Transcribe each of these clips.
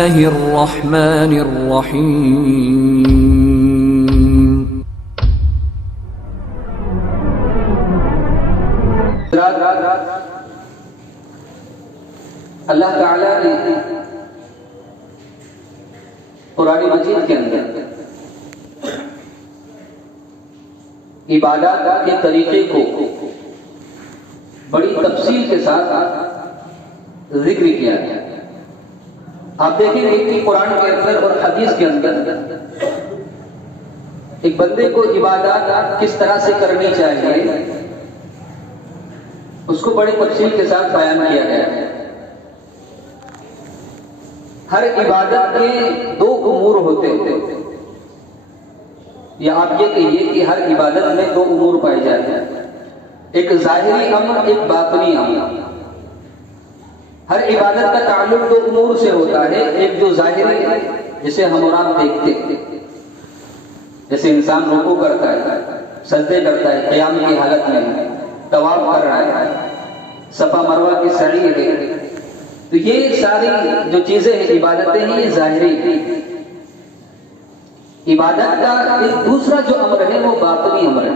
الرحمن الرحیم. اللہ تعالیٰ نے قرآن مجید کے اندر عبادات کے طریقے کو بڑی تفصیل کے ساتھ ذکر کیا ہے. آپ دیکھیں گے کہ قرآن کے اندر اور حدیث کے اندر ایک بندے کو عبادات کس طرح سے کرنی چاہیے اس کو بڑی تفصیل کے ساتھ بیان کیا گیا ہے. ہر عبادت کے دو امور ہوتے ہیں، یا آپ یہ کہیے کہ ہر عبادت میں دو امور پائے جاتے ہیں، ایک ظاہری امر، ایک باطنی امر. ہر عبادت کا تعلق دو امور سے ہوتا ہے، ایک جو ظاہری ہے جسے ہم اور آپ دیکھتے ہیں، جیسے انسان رکوع کرتا ہے، سجدے کرتا ہے، قیام کی حالت میں طواف کر رہا ہے، صفا مروہ کی سعی ہے، تو یہ ساری جو چیزیں ہیں عبادتیں ہیں، یہ ظاہری ہیں. عبادت کا ایک دوسرا جو امر ہے وہ باطنی امر ہے،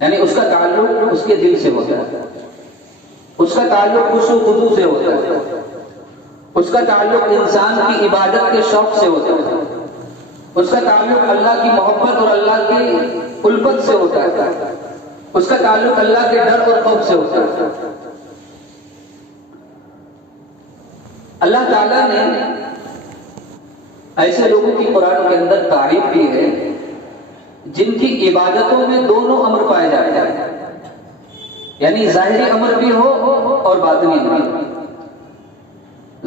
یعنی اس کا تعلق اس کے دل سے ہوتا ہے، اس کا تعلق خشوع و خضوع سے ہوتا ہے، اس کا تعلق انسان کی عبادت کے شوق سے ہوتا ہے، اس کا تعلق اللہ کی محبت اور اللہ کی الفت سے ہوتا ہے، اس کا تعلق اللہ کے ڈر اور خوف سے ہوتا ہے. اللہ تعالیٰ نے ایسے لوگوں کی قرآن کے اندر تعریف کی ہے جن کی عبادتوں میں دونوں امر پائے جاتے ہیں، یعنی ظاہری امر بھی ہو اور باطنی امر بھی.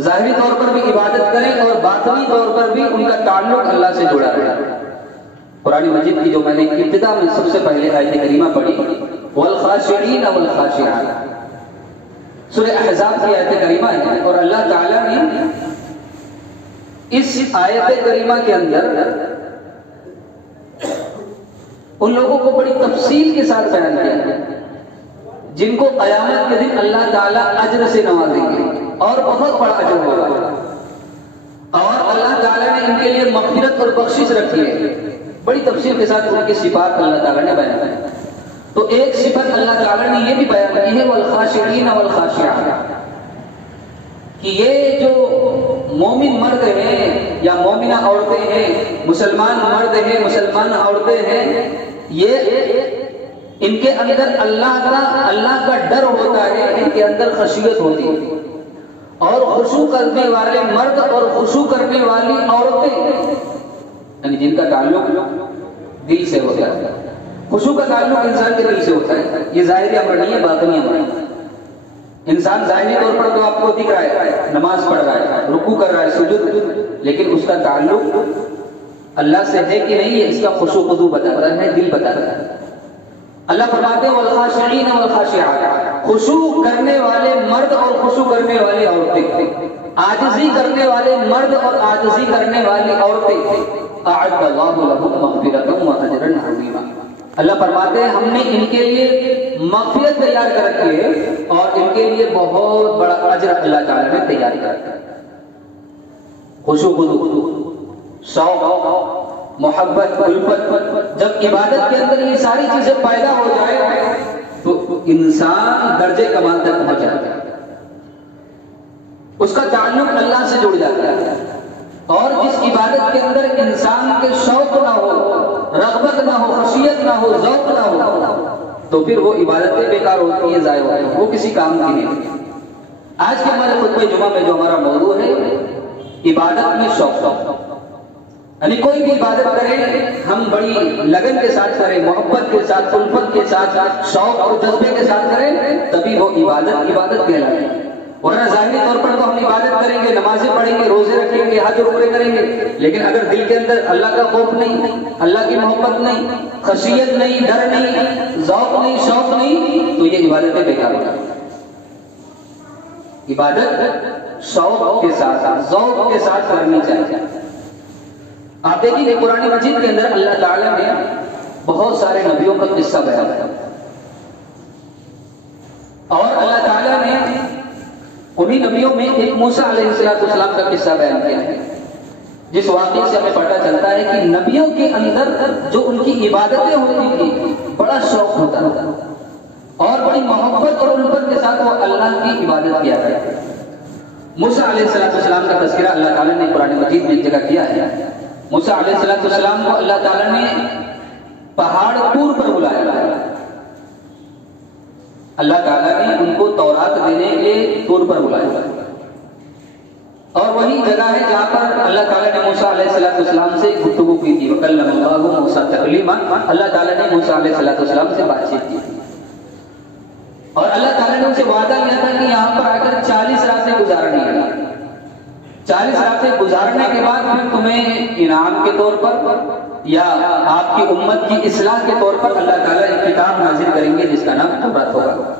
ظاہری طور پر بھی عبادت کریں اور باطنی طور پر بھی ان کا تعلق اللہ سے جڑا رہے. قرآن مجید کی جو میں نے ابتدا میں سب سے پہلے آیت کریمہ پڑھی، والخاشعین والخاشعات، سورہ احزاب کی آیت کریمہ ہے، اور اللہ تعالیٰ نے اس آیت کریمہ کے اندر ان لوگوں کو بڑی تفصیل کے ساتھ بیان کیا ہے جن کو قیامت کے دن اللہ تعالیٰ اجر سے نوازیں گے اور بہت بڑا اجر ہوگا، اور اللہ تعالیٰ نے ان کے لیے مغفرت اور بخشش رکھی ہے. بڑی تفصیل کے ساتھ ان کی صفات اللہ تعالیٰ نے بیان کی. تو ایک صفت اللہ تعالیٰ نے یہ بھی بیان کی ہے والخاشعین والخاشعات، کہ یہ جو مومن مرد ہیں یا مومنہ عورتیں ہیں، مسلمان مرد ہیں، مسلمان عورتیں ہیں، یہ ان کے اندر اللہ کا ڈر ہوتا ہے، ان کے اندر خشیت ہوتی ہے، اور خشوع کرنے والے مرد اور خشوع کرنے والی عورتیں، یعنی جن کا تعلق دل سے ہوتا ہے. خشوع کا تعلق انسان کے دل سے ہوتا ہے، یہ ظاہری امر نہیں ہے، باطنی امر ہے. انسان ظاہری طور پر تو آپ کو دکھ رہا ہے، نماز پڑھ رہا ہے، رکوع کر رہا ہے، سجود، لیکن اس کا تعلق اللہ سے ہے کہ نہیں، اس کا خشوع و خضوع بتا رہا ہے، دل بتا رہا ہے. اللہ فرماتے ہیں والخاشعین والخاشعات، خشوع کرنے والے مرد اور خشوع کرنے والی عورتیں، عاجزی کرنے والے مرد اور عاجزی کرنے والی عورتیں، اعد اللہ لهم مغفرۃ واجرا عظیما. اللہ فرماتے ہیں ہم نے ان کے لیے مغفرت تیار کر رکھی ہے اور ان کے لیے بہت بڑا اجر اللہ تعالیٰ نے تیار کر رکھا ہے. خشوع و خضوع، شوق، محبت، الفت، جب عبادت کے اندر یہ ساری چیزیں پیدا ہو جائے تو انسان درجے کمال تک پہنچ جاتا ہے، اس کا تعلق اللہ سے جڑ جاتا ہے. اور جس عبادت کے اندر انسان کے شوق نہ ہو، رغبت نہ ہو، خشیت نہ ہو، ذوق نہ ہو، تو پھر وہ عبادتیں بیکار ہوتی ہیں، ضائع ہوتی ہیں، وہ کسی کام کی نہیں. آج کے ہمارے خطبہ جمعہ میں جو ہمارا موضوع ہے عبادت میں شوق، یعنی کوئی بھی عبادت کریں ہم بڑی لگن کے ساتھ کریں، محبت کے ساتھ، الفت کے ساتھ، شوق اور جذبے کے ساتھ کریں، تبھی وہ عبادت کہلاتی ہے. ورنہ ظاہری طور پر تو ہم عبادت کریں گے، نمازیں پڑھیں گے، روزے رکھیں گے، حج عمرے کریں گے، لیکن اگر دل کے اندر اللہ کا خوف نہیں، اللہ کی محبت نہیں، خشیت نہیں، ڈر نہیں، ذوق نہیں، شوق نہیں، تو یہ عبادتیں بیکار ہو جاتی ہیں. عبادت شوق کے ساتھ، ذوق کے ساتھ کرنی چاہیے. آپ دیکھیں کہ قرآن مجید کے اندر اللہ تعالیٰ نے بہت سارے نبیوں کا قصہ بیان کیا، اور اللہ تعالیٰ نے انہی نبیوں میں ایک موسیٰ علیہ السلام کا قصہ بیان کیا ہے، جس واقعے سے ہمیں پتہ چلتا ہے کہ نبیوں کے اندر جو ان کی عبادتیں ہوتی تھی بڑا شوق ہوتا تھا اور بڑی محبت اور الفت کے ساتھ وہ اللہ کی عبادت کیا کرتے تھے۔ موسیٰ علیہ السلام کا تذکرہ اللہ تعالیٰ نے قرآن مجید میں ایک جگہ کیا ہے۔ موسیٰ علیہ السلام کو اللہ تعالیٰ نے پہاڑ طور پر بلایا، اللہ تعالیٰ نے ان کو تورات دینے کے طور پر بلایا، اور وہی جگہ ہے جہاں پر اللہ تعالیٰ نے موسیٰ علیہ السلام سے گفتگو کی تھی، وَكَلَّمَ اللَّهُ مُوسَىٰ تَكْلِيمًا، اللہ تعالیٰ نے موسیٰ علیہ السلام سے بات چیت کی تھی، اور اللہ تعالیٰ نے ان سے وعدہ کیا تھا کہ یہاں پر آ کر 40 راتیں گزارنی ہے، 40 راتیں گزارنے کے بعد پھر تمہیں انعام کے طور پر یا آپ کی امت کی اصلاح کے طور پر اللہ تعالیٰ ایک کتاب نازل کریں گے جس کا نام تورات ہوگا۔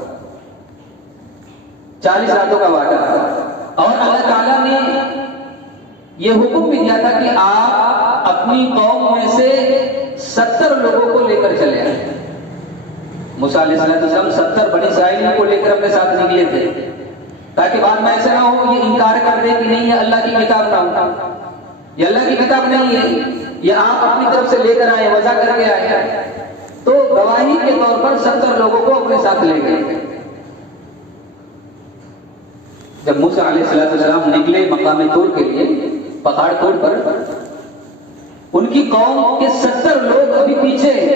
40 راتوں کا وعدہ تھا، اور اللہ تعالیٰ نے یہ حکم بھی دیا تھا کہ آپ اپنی قوم میں سے 70 لوگوں کو لے کر چلے آئے۔ موسیٰ علیہ السلام 70 بنی اسرائیل کو لے کر اپنے ساتھ نکلے تھے، تاکہ بعد میں ایسا نہ ہو یہ انکار کر دے کہ نہیں یہ اللہ کی کتاب نہ ہو، یہ اللہ کی کتاب نہیں ہے، یہ آپ اپنی طرف سے لے کر آئے، وضع کر کے آئے۔ تو گواہی کے طور پر 70 لوگوں کو اپنے ساتھ لے گئے۔ جب موسیٰ علیہ السلام نکلے مقام طور کے لیے، پہاڑ طور پر، ان کی قوم کے 70 لوگ ابھی پیچھے ہیں،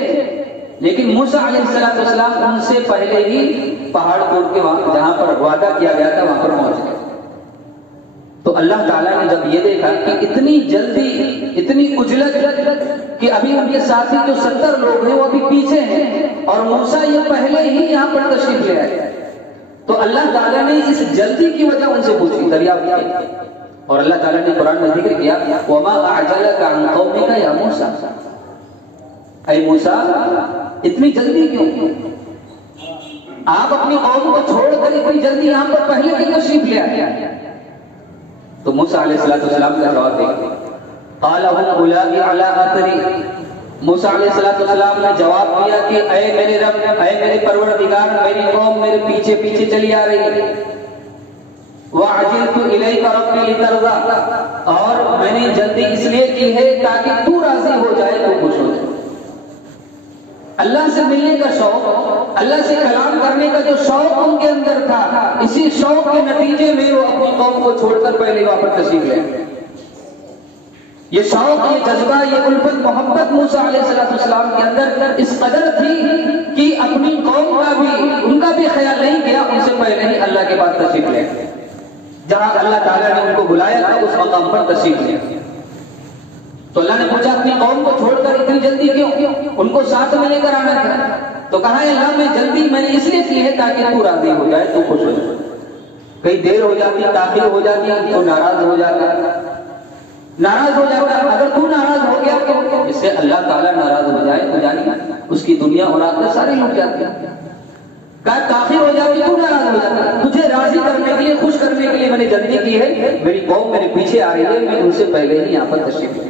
لیکن موسیٰ علیہ السلام ان سے پہلے ہی پہاڑ طور کے وہاں جہاں پر وعدہ کیا گیا تھا وہاں پر پہنچ گئے۔ تو اللہ تعالیٰ نے جب یہ دیکھا کہ اتنی جلدی، اتنی عجلت کہ ابھی ان کے ساتھی جو 70 لوگ ہیں وہ ابھی پیچھے ہیں اور موسیٰ یہ پہلے ہی یہاں پر تشریف لے آئے، تو اللہ تعالیٰ نے اس جلدی کی وجہ ان سے پوچھی، دریافت کی، اور اللہ تعالیٰ نے قرآن میں ذکر کیا وَمَا أَعْجَلَكَ عَنْ قَوْمِكَ يَا مُوسَىٰ، اے موسیٰ اتنی جلدی کیوں؟ آپ اپنی قوم کو چھوڑ کر اتنی جلدی یہاں پر پہلے کی تشریف لے آئے۔ تو موسیٰ علیہ السلام کا جواب دیکھیں، قَالَ هُمْ أُولَٰئِكَ عَلَىٰ آثَرِي، موسیٰ علیہ السلام نے جواب دیا کہ اے میرے رب، اے میرے پروردگار، میری قوم میرے پیچھے پیچھے چلی آ رہی ہے، وَعَجِلْتُ إِلَيْكَ رَبِّي لِتَرْضَىٰ، اور میں نے جلدی اس لیے کی ہے تاکہ تو راضی ہو جائے، تو خوش ہو جائے۔ اللہ سے ملنے کا شوق، اللہ سے کلام کرنے کا جو شوق ان کے اندر تھا، اسی شوق کے نتیجے میں وہ اپنی قوم کو چھوڑ کر پہلے وہاں پر تشریف لے آئے۔ یہ شوق، یہ جذبہ، یہ الفت، محبت موسیٰ علیہ السلام کے اندر اس قدر تھی کہ اپنی قوم کا بھی، ان کا بھی خیال نہیں کیا، ان سے پہلے ہی اللہ کے پاس تشریف لے آئے، جہاں اللہ تعالیٰ نے ان کو بلایا تھا اس مقام پر تشریف لے آئے۔ تو اللہ نے پوچھا اپنی قوم کو چھوڑ کر اتنی جلدی کیوں؟ ان کو ساتھ میں لے کر آنا تھا۔ تو کہا ہے اللہ میں جلدی میں نے اس لیے کی ہے تاکہ تو راضی ہو جائے، تو خوش ہو جائے۔ کئی دیر ہو جاتی، تاخیر ہو جاتی تو ناراض ہو جاتا، ناراض ہو جاتا۔ اگر تو ناراض ہو گیا تو اس سے اللہ تعالیٰ ناراض ہو جائے تو جانی اس کی دنیا اور آخرت ساری لٹ جاتی ہے۔ کہا تاخیر ہو جاتی تو ناراض ہو جاتا، تجھے راضی کرنے کے لیے، خوش کرنے کے لیے میں نے جلدی کی ہے، میری قوم میرے پیچھے آ رہی ہے، میں ان سے پہلے ہی یہاں پر تشریف لے۔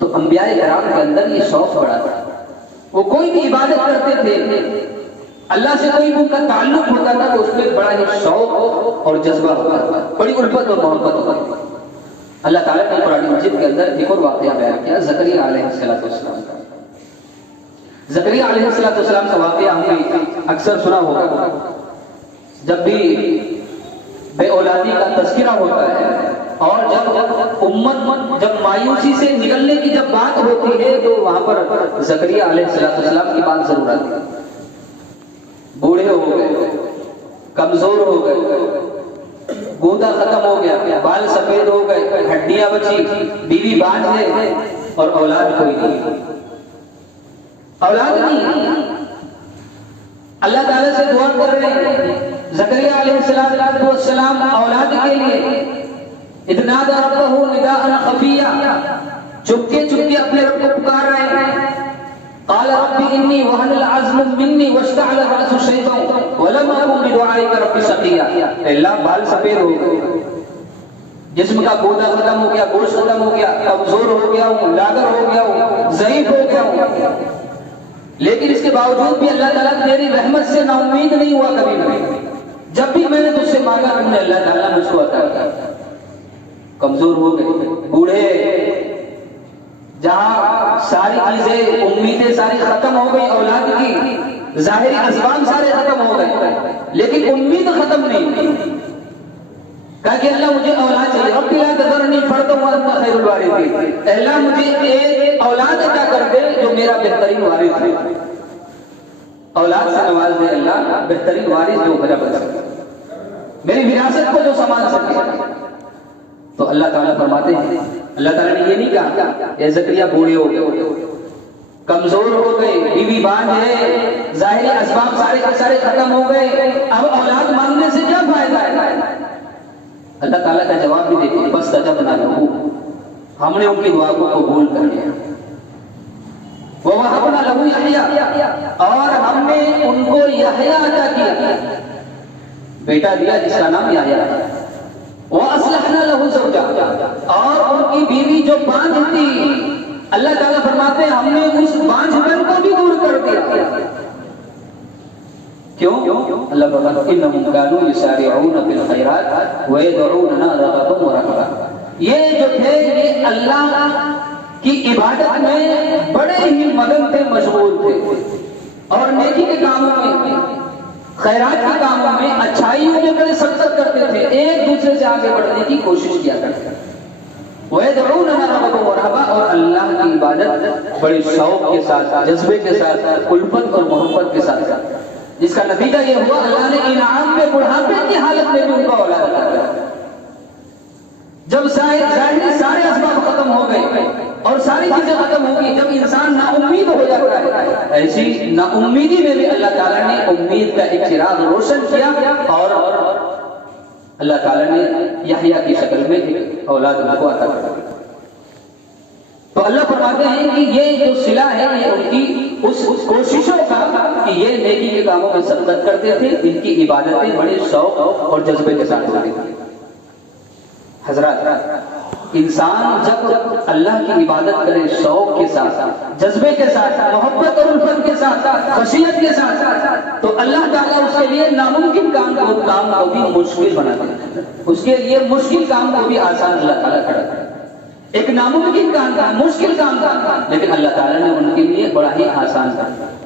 تو انبیاء کرام کے اندر یہ شوق بڑا تھا، وہ کوئی بھی عبادت کرتے تھے، اللہ سے کوئی ان کا تعلق ہوتا تھا تو اس میں بڑا ہی شوق اور جذبہ ہوتا تھا، بڑی الفت اور محبت ہوتا تھا۔ اللہ تعالیٰ نے قرآن مجید کے اندر ایک اور واقعہ بیان کیا، زکریا علیہ السلام کا۔ زکریا علیہ السلام کا واقعہ ہم نے اکثر سنا ہوگا، جب بھی بے اولادی کا تذکرہ ہوتا ہے اور جب امت جب مایوسی سے نکلنے کی جب بات ہوتی ہے تو وہاں پر زکریا علیہ السلام کی بات ضرور آتی ہے۔ بوڑھے ہو گئے، کمزور ہو گئے، گودا ختم ہو گیا، بال سفید ہو گئے، ہڈیاں بچی، بیوی بانجھ ہے اور اولاد کوئی نہیں، اولاد نہیں۔ اللہ تعالیٰ سے دعا کر رہے ہیں زکریا علیہ السلام اولاد کے لیے، اذ نادى ربه نداء خفيا، چپکے چپکے اپنے رب کو پکار رہے ہیں۔ قال رب انی وهن العظم مني واشتعل الرأس شيبا ولم اكن بدعائك رب شقيا، اللہ بال سفید ہو گئے، جسم کا گودا ختم ہو گیا، گوشت ختم ہو گیا، کمزور ہو گیا ہوں، لاغر ہو گیا ہوں، ضعیف ہو گیا ہوں، لیکن اس کے باوجود بھی اللہ تعالیٰ تیری رحمت سے نا امید نہیں ہوا کبھی بھی۔ جب بھی میں نے تجھ سے مانگا تم نے اللہ تعالیٰ مجھ کو عطا کیا. کمزور ہو گئے, بوڑھے, جہاں ساری چیزیں امیدیں ساری ختم ہو گئی اولاد کی, ظاہری اسباب سارے ختم ہو گئے, لیکن امید ختم نہیں ہوئی. کہا کہ اللہ مجھے اولاد چاہیے. رب لا تذرنی فردا وانت خیر الوارثین, اللہ مجھے ایک اولاد عطا کر دے جو میرا بہترین وارث ہے. اولاد سے نواز دے اللہ, بہترین وارث جو میرا بن سکے, میری وراثت کو جو سنبھال سکے. تو اللہ تعالیٰ فرماتے ہیں, اللہ تعالیٰ نے یہ نہیں کہا اے زکریا بوڑھے ہو گئے, کمزور ہو گئے, بیوی بانجھ ہے, ظاہری اسباب سارے کے سارے ختم ہو گئے, اب اولاد مانگنے سے کیا فائدہ ہے. اللہ تعالیٰ کا جواب بھی دیکھیں, بس تجبنا لہو, ہم نے ان کی دعا کو قبول کر لیا. وَوَهَبْنَا لَهُ یحییٰ, اور ہم نے ان کو یحییٰ عطا کیا, بیٹا دیا جس کا نام یحییٰ ہے. وَأَصْلَحْنَا لَهُ زَوْجَهُ, اور ان کی بیوی جو بانجھ تھی, اللہ تعالیٰ فرماتے ہیں ہم نے اس بانجھ پن کو بھی دور کر دیا. کیوں؟ اللہ فرماتا ہے انہم کانوا یسارعون فی الخیرات ویدعوننا رغبا ورہبا. یہ جو تھے یہ اللہ کی عبادت میں بڑے ہی مگن تھے, مشغول تھے, اور نیکی کے کاموں میں, خیرات کے کاموں میں, اچھائیوں میں بڑے سخت کرتے تھے, ایک دوسرے سے آگے بڑھنے کی کوشش کیا کرتے تھے. وَيَدْعُونَنَا رَغَبًا وَرَهْبًا, اور اللہ کی عبادت بڑے شوق کے ساتھ, جذبے کے ساتھ, الفت اور محبت کے ساتھ, جس کا نتیجہ یہ ہوا اللہ نے انعام میں بڑھاپے کی حالت میں بھی ان کا اولاد عطا کیا. جب ظاہری سارے اسباب ختم ہو گئے اور ساری چیزیں ختم ہو گئی, جب انسان نا امید ہو جاتا ہے, ایسی نا امیدی میں بھی اللہ تعالیٰ نے امید کا ایک چراغ روشن کیا, اور اللہ تعالیٰ نے یحییٰ کی شکل میں ایک اولاد ان کو عطا کر دی. تو اللہ فرماتے ہیں کہ یہ جو صلہ ہے یہ ان کی اس کوششوں کا کہ یہ نیکی کے کاموں میں سبقت کرتے تھے, ان کی عبادتیں بڑے شوق اور جذبے کے ساتھ ہوتی تھی. حضرات, انسان جب اللہ کی عبادت کرے شوق کے ساتھ, جذبے کے ساتھ, محبت اور الفت کے ساتھ, خشیت کے ساتھ, تو اللہ تعالیٰ اس کے لیے ناممکن کام کو بھی مشکل بنا دیتا ہے. اس کے لیے مشکل کام کو بھی آسان اللہ تعالیٰ کر دیتا ہے. ایک ناممکن کام تھا, مشکل کام تھا, لیکن اللہ تعالیٰ نے ان کے لیے بڑا ہی آسان کر,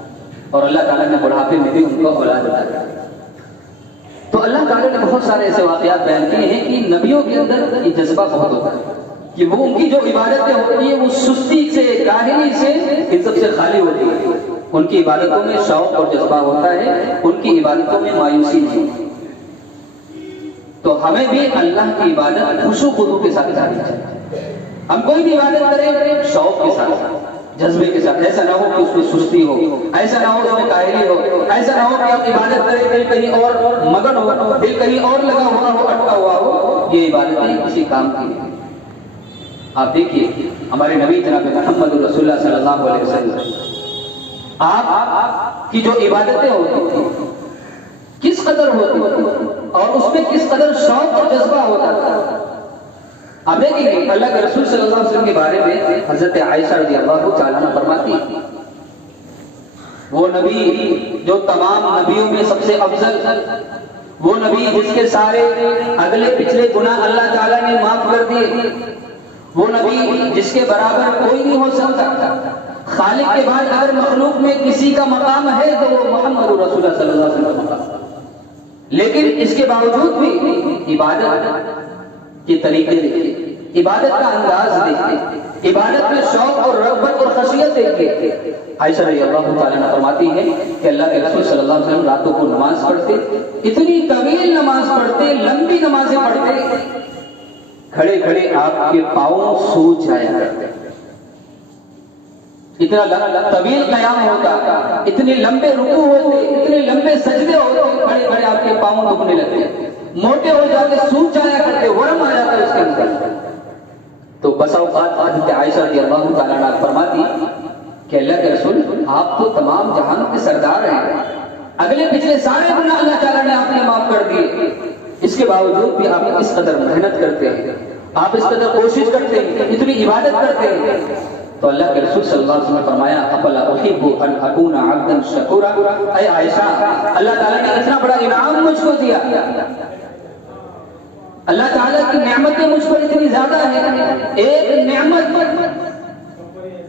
اور اللہ تعالیٰ نے بڑھاپے میں بھی ان کو اولاد عطا کیا. تو اللہ تعالیٰ نے بہت سارے ایسے واقعات بیان کیے ہیں کہ نبیوں کے اندر یہ جذبہ بہت ہوتا ہے کہ وہ ان کی جو عبادتیں ہوتی ہیں وہ سستی سے, کاہلی سے, ان سب سے خالی ہوتی ہے. ان کی عبادتوں میں شوق اور جذبہ ہوتا ہے, ان کی عبادتوں میں مایوسی نہیں ہوتی. تو ہمیں بھی اللہ کی عبادت خشوع و خضوع کے ساتھ کرنی چاہیے. ہم کوئی بھی عبادت کریں شوق کے ساتھ, جذبے کے ساتھ, ایسا نہ ہو کہ اس میں سستی ہو, ایسا نہ ہو اس میں کاہلی ہو, ایسا نہ ہو کہ آپ عبادت کریں دل کہیں اور مگن ہو, دل کہیں اور لگا ہوا ہو, اٹکا ہوا ہو. یہ عبادتیں کسی کام کی نہیں. آپ دیکھیے ہمارے نبی جناب محمد رسول اللہ صلی اللہ علیہ وسلم, آپ کی جو عبادتیں ہوتی تھیں کس قدر ہوتی اور اس میں کس قدر شوق اور جذبہ ہوتا تھا. آپ دیکھیں گے اللہ کے رسول صلی اللہ علیہ وسلم کے بارے میں حضرت عائشہ رضی اللہ تعالیٰ عنہ فرماتی, وہ نبی جو تمام نبیوں میں سب سے افضل, وہ نبی جس کے سارے اگلے پچھلے گناہ اللہ تعالیٰ نے معاف کر دیے, وہ نبی جس کے برابر کوئی نہیں ہو سکتا. خالق کے بعد اگر مخلوق میں کسی کا مقام ہے تو وہ محمد رسول اللہ صلی اللہ علیہ وسلم کا مقام. لیکن اس کے باوجود بھی عبادت کے طریقے دیکھیے, عبادت کا انداز دیکھیے, عبادت میں شوق اور رغبت اور خشیت دیکھیے. عائشہ رضی اللہ تعالیٰ عنہ فرماتی ہے کہ اللہ کے رسول صلی اللہ علیہ وسلم راتوں کو نماز پڑھتے, اتنی طویل نماز پڑھتے, لمبی نمازیں پڑھتے, کھڑے کھڑے آپ کے پاؤں سوج جایا کرتے. اتنا طویل قیام ہوتا, اتنے لمبے رکوع ہوتے, اتنے لمبے سجدے ہوتے, کھڑے کھڑے آپ کے پاؤں دکھنے لگتے, موٹے ہو جاتے, سوج جایا کرتے, ورم آ جاتا اس کے اندر. تو بسا اوقات حضرت عائشہ رضی اللہ تعالیٰ عنہ فرماتی کہ اللہ کے رسول آپ تو تمام جہانوں کے سردار ہیں, اگلے پچھلے سارے گناہ اللہ تعالیٰ نے آپ نے معاف کر دیے, اس کے باوجود بھی آپ اس قدر محنت کرتے ہیں, آپ اس قدر کوشش کرتے ہیں, اتنی عبادت کرتے ہیں. تو اللہ کے رسول صلی اللہ علیہ وسلم نے فرمایا افلا احب ان اکون عبدا شکورا، اے عائشہ اللہ تعالیٰ نے اتنا بڑا انعام مجھ کو دیا، اللہ تعالیٰ کی نعمتیں مجھ پر اتنی زیادہ ہیں، ایک نعمت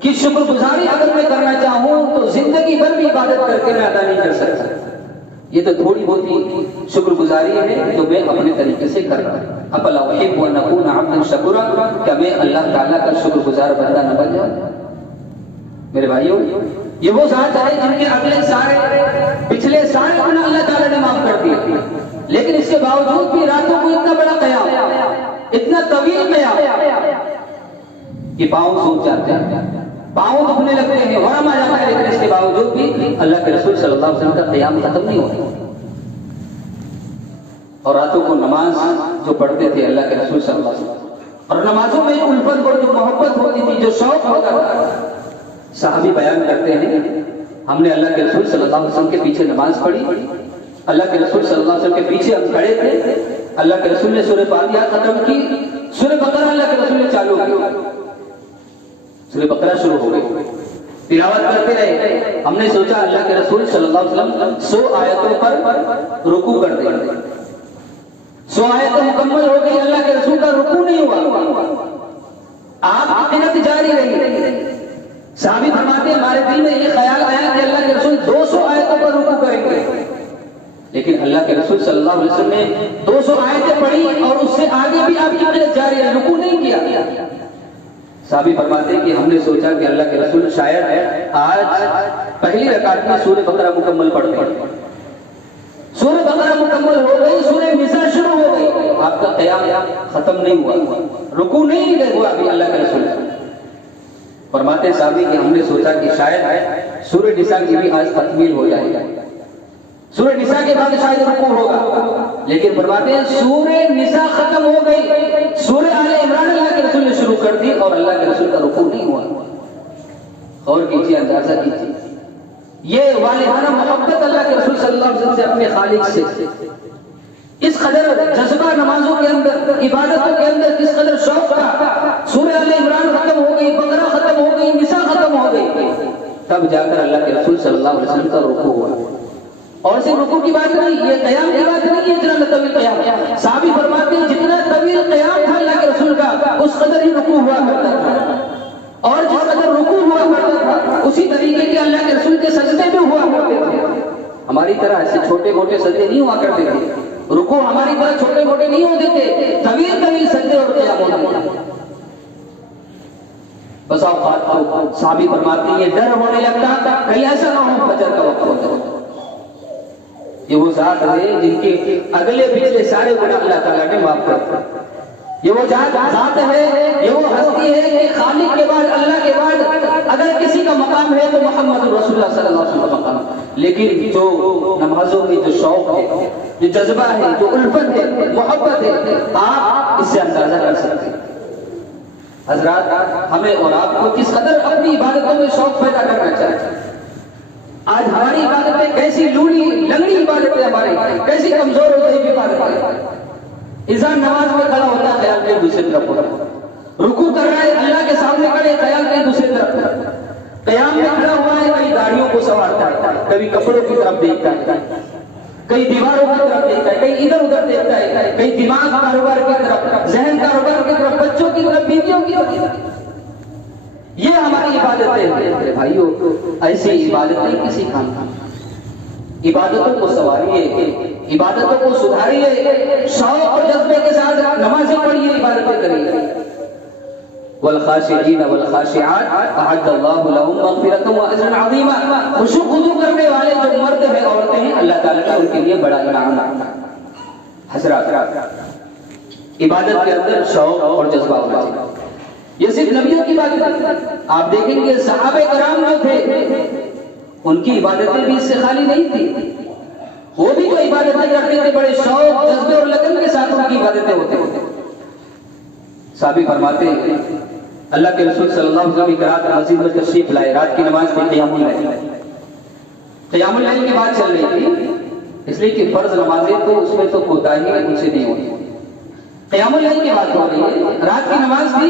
کی شکر گزاری اگر میں کرنا چاہوں تو زندگی بھر بھی عبادت کر کے میں ادا نہیں کر سکتا، یہ تو تھوڑی بہت ہی شکر گزاری ہے جو میں اپنے طریقے سے کر رہا ہوں۔ افلا احب ان اکون عبدا شکورا، کیا میں اللہ تعالیٰ کا شکر گزار بندہ نہ بن جاؤں؟ میرے بھائیوں، یہ وہ ذات ہے جن کے اگلے سارے پچھلے سارے گناہ اللہ تعالیٰ نے معاف کر دیے، لیکن اس کے باوجود بھی راتوں کو اتنا بڑا قیام، اتنا طویل قیام کہ پاؤں سوکھ جاتے ہیں، پاؤں دکھنے لگتے ہیں، ورم آ جاتا ہے، لیکن اس کے باوجود بھی اللہ کے رسول صلی اللہ علیہ وسلم کا قیام ختم نہیں ہوتا، اور راتوں کو نماز جو پڑھتے تھے اللہ کے رسول صلی اللہ علیہ وسلم، اور نمازوں میں الفت اور جو محبت ہوتی تھی، جو شوق ہوتا تھا، صحابی بیان کرتے ہیں ہم نے اللہ کے رسول صلی اللہ علیہ وسلم کے پیچھے نماز پڑھی، اللہ کے رسول صلی اللہ علیہ وسلم کے پیچھے ہم کھڑے تھے، اللہ کے رسول نے سورہ فاتحہ ختم کی، سورہ بقرہ اللہ کے رسول نے چالو کی، سورہ بقرہ شروع ہو گئی، تلاوت کرتے رہے، ہم نے سوچا اللہ کے رسول صلی اللہ علیہ وسلم 100 آیتوں پر رکوع کر دیں، 100 آیتیں مکمل ہو گئی، اللہ کے رسول کا رکوع نہیں ہوا، آپ قرات جاری رہی، صحابی فرماتے ہیں ہمارے دل میں یہ خیال آیا کہ اللہ کے رسول 200 آیتوں پر رکوع کریں گے، لیکن اللہ کے رسول صلی اللہ علیہ وسلم نے 200 آیتیں پڑھی اور اس سے آگے بھی آپ کی قرات جاری ہے، رکوع نہیں کیا۔ صحابی فرماتے ہیں کہ ہم نے سوچا کہ اللہ کے رسول شاید آج پہلی رکعت میں سورہ بقرہ مکمل پڑھ دیں، سورہ بقرہ مکمل ہو گئی، سورہ نساء شروع ہو گئی، آپ کا قیام ختم نہیں ہوا، رکوع نہیں ہوا ابھی، اللہ کے رسول فرماتے ہیں صحابی کہ ہم نے سوچا کہ شاید سورہ نساء کی بھی آج تکمیل ہو جائے گا، سورہ نساء کے بعد شاید رکوع ہوگا، لیکن فرماتے ہیں سورہ نساء ختم ہو گئی، سورہ آل عمران اللہ کے رسول نے شروع کر دی اور اللہ کے رسول کا رکوع نہیں ہوا۔ غور کیجیے، اندازہ کیجیے، یہ والہانہ محبت اللہ کے رسول صلی اللہ علیہ وسلم سے اپنے خالق سے، اس قدر جذبہ نمازوں کے اندر، عبادتوں کے اندر کس قدر شوق تھا، سورہ آل عمران ختم ہو گئی، بقرہ ختم ہو گئی، نساء ختم ہو گئی، تب جا کر اللہ کے رسول صلی اللہ علیہ وسلم کا رکوع ہوا، اور صرف رکوع کی بات نہیں، یہ قیام کی بات نہیں، یہ اتنا طویل قیام، صحابی فرماتے ہیں جتنا طویل قیام تھا اللہ کے رسول کا اس قدر ہی رکوع ہوا کرتا تھا، اور جس قدر رکوع ہوا کرتا تھا اسی طریقے کے اللہ کے رسول کے سجدے بھی ہوا کرتے تھے، ہماری طرح ایسے چھوٹے موٹے سجدے نہیں ہوا کرتے تھے، رکوع ہماری طرح چھوٹے موٹے نہیں ہوتے تھے، طویل طویل سجدے اور قیام ہوتے تھے۔ بس اوقات صحابی فرماتے ہیں یہ ڈر ہونے لگتا کہیں ایسا نہ ہو فجر کا وقت ہوتا، یہ وہ ذات ہے جن کے اگلے پچھلے سارے گناہ اللہ تعالیٰ نے معاف کر دیا، یہ وہ ذات ہے، یہ وہ ہستی ہے کہ خالق کے بعد، اللہ کے بعد اگر کسی کا مقام ہے تو محمد رسول اللہ صلی اللہ علیہ وسلم کا مقام، لیکن جو نمازوں کی جو شوق ہے، جو جذبہ ہے، جو الفت ہے، محبت ہے، آپ اس سے اندازہ کر سکتے ہیں۔ حضرات ہمیں اور آپ کو کس قدر اپنی عبادتوں میں شوق پیدا کرنا چاہیے۔ آج ہماری عبادتیں کیسی لوڑی لنگڑی عبادتیں، ہماری کیسی کمزور ہو گئی عبادتیں، انسان نماز میں کھڑا ہوتا ہے خیال کہیں دوسری طرف ہوتا ہے، رکوع کر رہا ہے اللہ کے سامنے کھڑے خیال کہیں دوسری طرف، قیام میں کھڑا ہوا ہے کئی گاڑیوں کو سنوارتا ہے، کبھی کپڑوں کی طرف دیکھتا ہے، کئی دیواروں کی طرف دیکھتا ہے، کئی ادھر ادھر دیکھتا ہے، کئی دماغ کاروبار کی طرف، ذہن کاروبار کی طرف، بچوں کی طرف، بیویوں کی طرف، یہ ہماری عبادتیں ہیں بھائیوں۔ ایسی عبادتیں کسی کام کی، عبادتوں کو سنواریے، عبادتوں کو سدھاریے، شوق اور جذبے کے ساتھ نمازیں پڑھیے، عبادتیں کریے۔ والخاشعین والخاشعات اعد اللہ لهم مغفرۃ واجرا عظیما، خشوع خضوع کرنے والے جو مرد ہیں عورتیں ہیں اللہ تعالیٰ نے ان کے لیے بڑا انعام رکھا۔ حضرات عبادت کے اندر شوق اور جذبہ ہونا چاہیے، یہ صرف نبیوں کی بات نہیں، آپ دیکھیں گے صحابہ کرام جو تھے ان کی عبادتیں بھی اس سے خالی نہیں تھی، وہ بھی جو عبادتیں کرتے تھے بڑے شوق جذبے اور لگن کے ساتھ ان کی عبادتیں ہوتے ہوتے۔ صحابی فرماتے ہیں اللہ کے رسول صلی اللہ علیہ وسلم رات مسجد میں تشریف لائے، رات کی نماز میں قیام اللیل کی بات چل رہی تھی، اس لیے کہ فرض نمازیں تو اس میں تو کوتاہی ان سے نہیں ہوتی، قیام اللیل کی بات ہو رہی ہے، رات کی نماز تھی،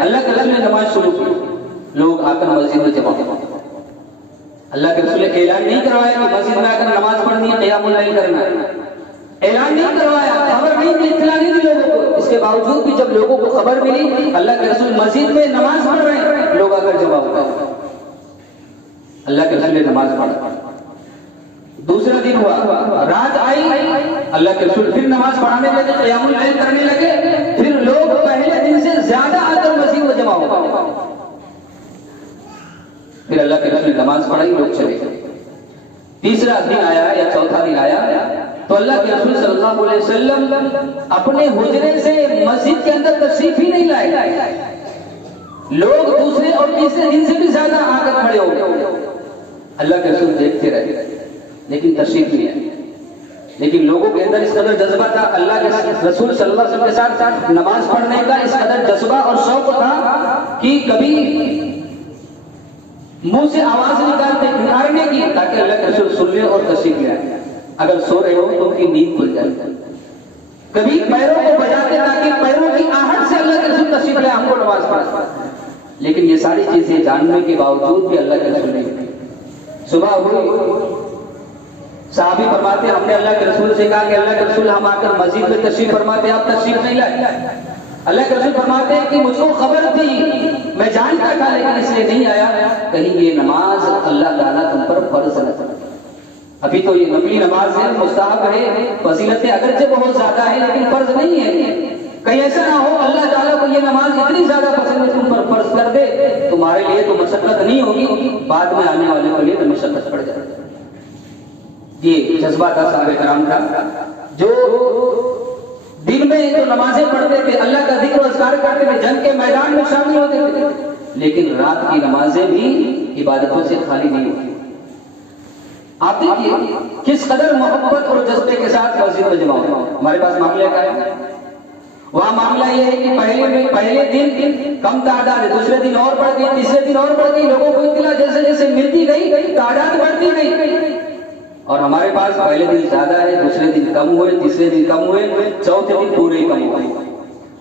اللہ کے رسول نے نماز شروع کی، لوگ آ کر مسجد میں جمع ہوئے۔ اللہ کے رسول نے اعلان نہیں کروایا کہ مسجد میں آ کر نماز پڑھنی ہے، قیام اللیل کرنا ہے، اعلان نہیں کروایا، خبر نہیں دی، اطلاع نہیں دی لوگوں کو۔ اس کے باوجود بھی جب لوگوں کو خبر ملی اللہ کے رسول مسجد میں نماز پڑھ رہے ہیں، لوگ آ کر جمع ہو گئے، اللہ کے رسول نے نماز پڑھا۔ دوسرا دن ہوا، رات آئی، اللہ کے رسول پھر نماز پڑھانے لگے، قیام اللیل کرنے لگے، پھر لوگ پہلے دن سے زیادہ آ کر مسجد میں جمع ہو گئے۔ پھر اللہ کے رسول نے نماز پڑھائی، لوگ چلے گئے۔ تیسرا دن آیا یا چوتھا دن آیا تو اللہ کے رسول صلی اللہ علیہ وسلم اپنے حجرے سے مسجد کے اندر تشریف ہی نہیں لائے، لوگ دوسرے اور تیسرے دن سے بھی زیادہ آ کر کھڑے ہو گئے۔ اللہ کے رسول دیکھتے رہے لیکن تشریف نہیں آئی، لیکن لوگوں کے اندر اس قدر جذبہ تھا، اللہ کے رسول صلی اللہ علیہ وسلم کے ساتھ نماز پڑھنے کا اس قدر جذبہ اور شوق تھا کہ کبھی منہ سے آواز نکالتے پکارنے کی تاکہ اللہ کے رسول سن لے اور تشریف لے آئے۔ اگر سو رہے ہو تو ان کی نیند کھل جائے، کبھی پیروں کو بجاتے تاکہ پیروں کی آہٹ سے اللہ کے رسول تشریف لے ہم کو نماز پڑھا۔ لیکن یہ ساری چیزیں جاننے کے باوجود بھی اللہ کے رسول نہیں۔ صبح ہوئی، صحابی فرماتے ہم نے اللہ کے رسول سے کہا کہ اللہ کے رسول ہم آ کر مسجد میں تشریف فرماتے، آپ تشریف نہیں لائے۔ اللہ کے رسول فرماتے ہیں کہ مجھ کو خبر تھی، میں جانتا تھا لیکن اس لیے نہیں آیا، کہیں یہ نماز اللہ تعالیٰ تم پر فرض نہ کرے۔ ابھی تو یہ نفلی نماز ہے، مستحب ہے، فضیلتیں اگرچہ بہت زیادہ ہے لیکن فرض نہیں ہے۔ کہیں ایسا نہ ہو اللہ تعالیٰ کو یہ نماز اتنی زیادہ پسند ہے تم پر فرض کر دے، تمہارے لیے تو مشقت نہیں ہوگی، بعد میں آنے والے کے لیے تو مشقت پڑ جائے۔ یہ جذبہ تھا صحابہ کرام کا، جو دن میں تو نمازیں پڑھتے تھے، اللہ کا ذکر و اذکار کرتے تھے، جنگ کے میدان میں شامل ہوتے تھے، لیکن رات کی نمازیں بھی عبادتوں سے خالی نہیں ہوتی۔ آپ دیکھیے کس قدر محبت اور جذبے کے ساتھ مسجد میں جمع ہوا۔ ہمارے پاس معاملہ کیا ہے؟ وہاں معاملہ یہ ہے کہ پہلے دن کم تعداد ہے، دوسرے دن اور بڑھ گئی، تیسرے دن اور بڑھ گئی، لوگوں کو اطلاع جیسے جیسے ملتی گئی تعداد بڑھتی گئی۔ اور ہمارے پاس پہلے دن زیادہ ہے، دوسرے دن کم ہوئے، تیسرے دن کم ہوئے، چوتھے دن پورے کم ہوئے۔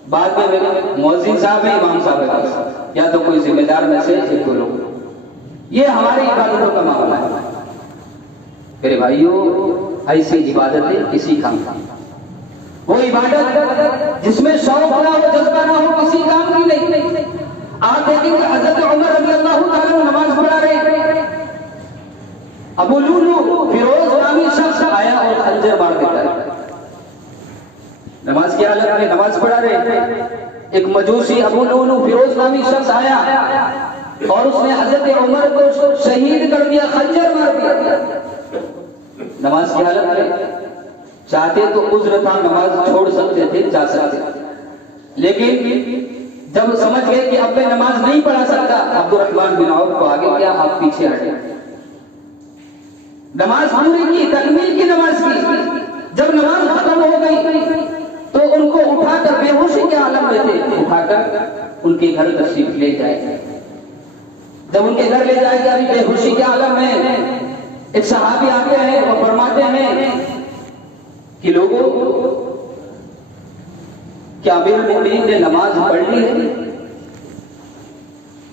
بعد میں مؤذن صاحب ہے، امام صاحب ہے، یا تو کوئی ذمہ دار میں سے ایک دو لوگ۔ یہ ہماری عبادتوں کا معاملہ ہے۔ میرے بھائیوں، ایسی عبادتیں کسی کام کی، وہ عبادت جس میں شوق نہ ہو، جذبہ نہ ہو، کسی کام کی نہیں۔ آپ دیکھیں کہ حضرت عمر رضی اللہ تعالیٰ نماز پڑھا رہے، ابو لولو فیروز نامی شخص آیا اور خنجر مار دیتا ہے۔ نماز کی حالت میں نماز پڑھا رہے، ایک مجوسی ابو لولو فیروز نامی شخص آیا اور اس نے حضرت عمر کو شہید کر دیا، خنجر مار دیا۔ نماز کی حالت میں چاہتے تو عذر تھا، نماز چھوڑ سکتے تھے، جا سکتے تھے، لیکن جب سمجھ گئے کہ اب میں نماز نہیں پڑھا سکتا، عبد الرحمن بن عوف کو آگے کیا، آپ پیچھے ہٹے۔ نماز پوری کی، تکمیل کی نماز کی۔ جب نماز ختم ہو گئی تو ان کو اٹھا کر بے ہوشی کے عالم میں تھے، اٹھا کر ان کے گھر تشریف لے جائے۔ جب ان کے گھر لے جائے گا بے ہوشی کے عالم میں ایک صحابی آتے ہیں اور فرماتے ہیں کہ لوگوں کیا امیر المؤمنین نے نماز پڑھ لی ہے؟